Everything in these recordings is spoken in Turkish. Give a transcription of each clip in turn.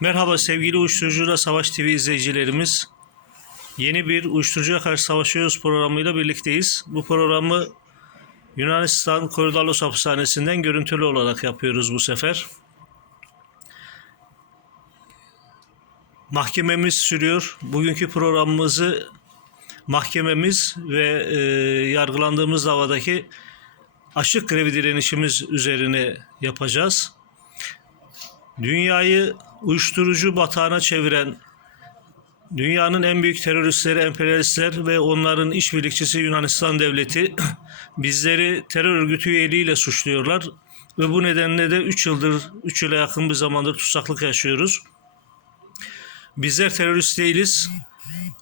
Merhaba sevgili Uyuşturucuyla Savaş TV izleyicilerimiz. Yeni bir Uyuşturucuya Karşı Savaşıyoruz programıyla birlikteyiz. Bu programı Yunanistan Koridalos Hapishanesi'nden görüntülü olarak yapıyoruz bu sefer. Mahkememiz sürüyor. Bugünkü programımızı mahkememiz ve e, yargılandığımız davadaki açık grevi direnişimiz üzerine yapacağız. Dünyayı uyuşturucu batağına çeviren dünyanın en büyük teröristleri, emperyalistler ve onların işbirlikçisi Yunanistan devleti bizleri terör örgütü üyeliğiyle suçluyorlar ve bu nedenle de 3 yıldır, 3 yıla yakın bir zamandır tutsaklık yaşıyoruz. Bizler terörist değiliz.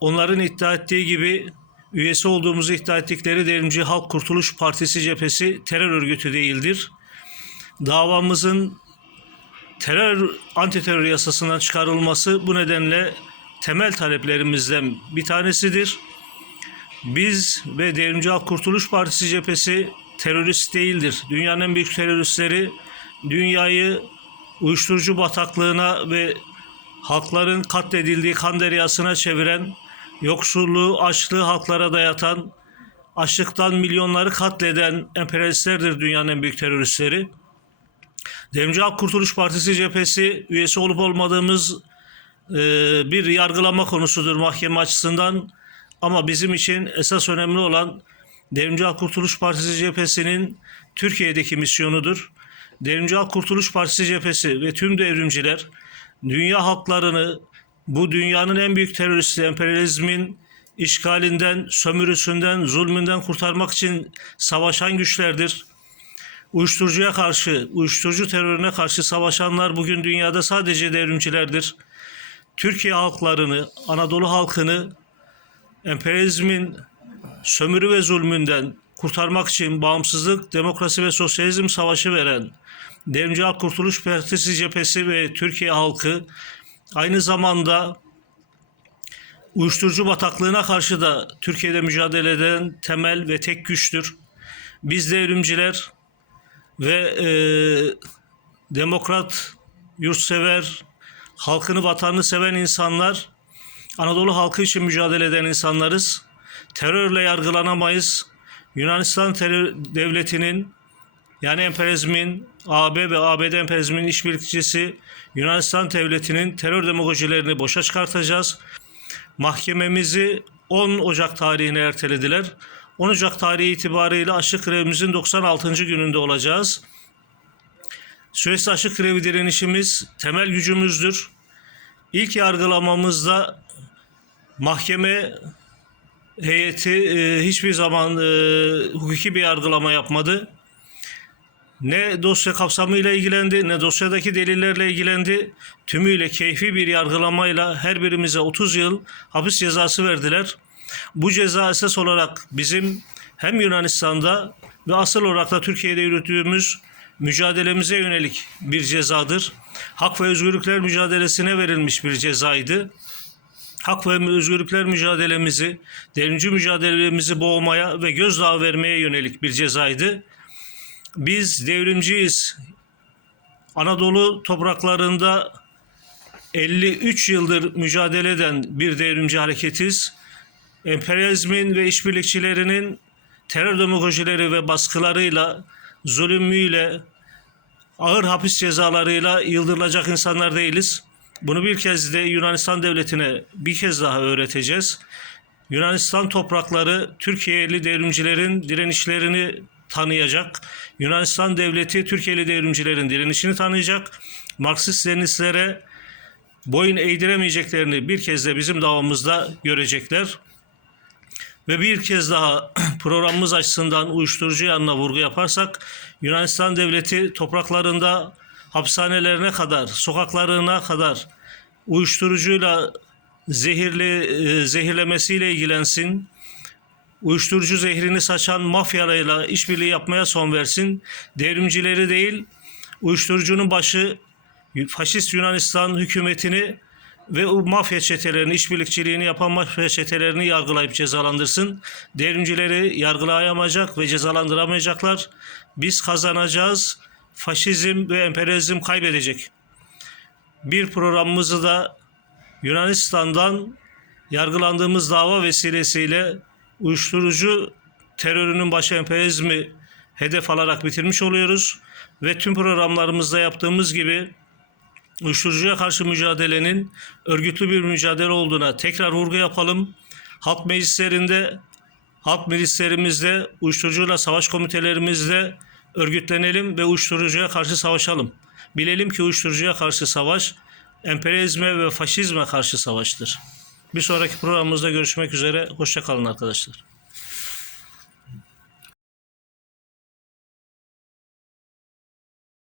Onların iddia ettiği gibi üyesi olduğumuzu iddia ettikleri Devrimci Halk Kurtuluş Partisi cephesi terör örgütü değildir. Davamızın terör antiterör yasasından çıkarılması bu nedenle temel taleplerimizden bir tanesidir. Biz ve Devrimci Halk Kurtuluş Partisi cephesi terörist değildir. Dünyanın en büyük teröristleri dünyayı uyuşturucu bataklığına ve halkların katledildiği kan deryasına çeviren, yoksulluğu, açlığı halklara dayatan, açlıktan milyonları katleden emperyalistlerdir dünyanın en büyük teröristleri. Devrimci Halk Kurtuluş Partisi cephesi üyesi olup olmadığımız e, bir yargılama konusudur mahkeme açısından. Ama bizim için esas önemli olan Devrimci Halk Kurtuluş Partisi cephesinin Türkiye'deki misyonudur. Devrimci Halk Kurtuluş Partisi cephesi ve tüm devrimciler dünya halklarını bu dünyanın en büyük teröristi emperyalizmin işgalinden, sömürüsünden, zulmünden kurtarmak için savaşan güçlerdir uyuşturucuya karşı, uyuşturucu terörüne karşı savaşanlar bugün dünyada sadece devrimcilerdir. Türkiye halklarını, Anadolu halkını emperyalizmin sömürü ve zulmünden kurtarmak için bağımsızlık, demokrasi ve sosyalizm savaşı veren Devrimci Halk Kurtuluş Partisi cephesi ve Türkiye halkı aynı zamanda uyuşturucu bataklığına karşı da Türkiye'de mücadele eden temel ve tek güçtür. Biz devrimciler ve e, demokrat, yurtsever, halkını, vatanını seven insanlar, Anadolu halkı için mücadele eden insanlarız. Terörle yargılanamayız. Yunanistan terör devletinin yani emperyalizmin, AB ve ABD emperyalizmin işbirlikçisi Yunanistan devletinin terör demagojilerini boşa çıkartacağız. Mahkememizi 10 Ocak tarihine ertelediler. 10 Ocak tarihi itibarıyla aşık grevimizin 96. gününde olacağız. Süresli aşık grevi direnişimiz temel gücümüzdür. İlk yargılamamızda mahkeme heyeti e, hiçbir zaman e, hukuki bir yargılama yapmadı. Ne dosya kapsamıyla ilgilendi, ne dosyadaki delillerle ilgilendi. Tümüyle keyfi bir yargılamayla her birimize 30 yıl hapis cezası verdiler. Bu ceza esas olarak bizim hem Yunanistan'da ve asıl olarak da Türkiye'de yürüttüğümüz mücadelemize yönelik bir cezadır. Hak ve özgürlükler mücadelesine verilmiş bir cezaydı. Hak ve özgürlükler mücadelemizi, devrimci mücadelemizi boğmaya ve gözdağı vermeye yönelik bir cezaydı. Biz devrimciyiz. Anadolu topraklarında 53 yıldır mücadele eden bir devrimci hareketiz emperyalizmin ve işbirlikçilerinin terör demagojileri ve baskılarıyla, zulümüyle, ağır hapis cezalarıyla yıldırılacak insanlar değiliz. Bunu bir kez de Yunanistan devletine bir kez daha öğreteceğiz. Yunanistan toprakları Türkiye'li devrimcilerin direnişlerini tanıyacak. Yunanistan devleti Türkiye'li devrimcilerin direnişini tanıyacak. Marksist Leninistlere boyun eğdiremeyeceklerini bir kez de bizim davamızda görecekler. Ve bir kez daha programımız açısından uyuşturucu yanına vurgu yaparsak Yunanistan devleti topraklarında hapishanelerine kadar, sokaklarına kadar uyuşturucuyla zehirli e, zehirlemesiyle ilgilensin. Uyuşturucu zehrini saçan mafyalarıyla işbirliği yapmaya son versin. Devrimcileri değil, uyuşturucunun başı faşist Yunanistan hükümetini ve o mafya çetelerini, işbirlikçiliğini yapan mafya çetelerini yargılayıp cezalandırsın. Devrimcileri yargılayamayacak ve cezalandıramayacaklar. Biz kazanacağız. Faşizm ve emperyalizm kaybedecek. bir programımızı da Yunanistan'dan yargılandığımız dava vesilesiyle uyuşturucu terörünün başı emperyalizmi hedef alarak bitirmiş oluyoruz. Ve tüm programlarımızda yaptığımız gibi uyuşturucuya karşı mücadelenin örgütlü bir mücadele olduğuna tekrar vurgu yapalım. Halk meclislerinde, halk milislerimizde, uyuşturucuyla savaş komitelerimizde örgütlenelim ve uyuşturucuya karşı savaşalım. Bilelim ki uyuşturucuya karşı savaş, emperyalizme ve faşizme karşı savaştır. Bir sonraki programımızda görüşmek üzere. Hoşçakalın arkadaşlar.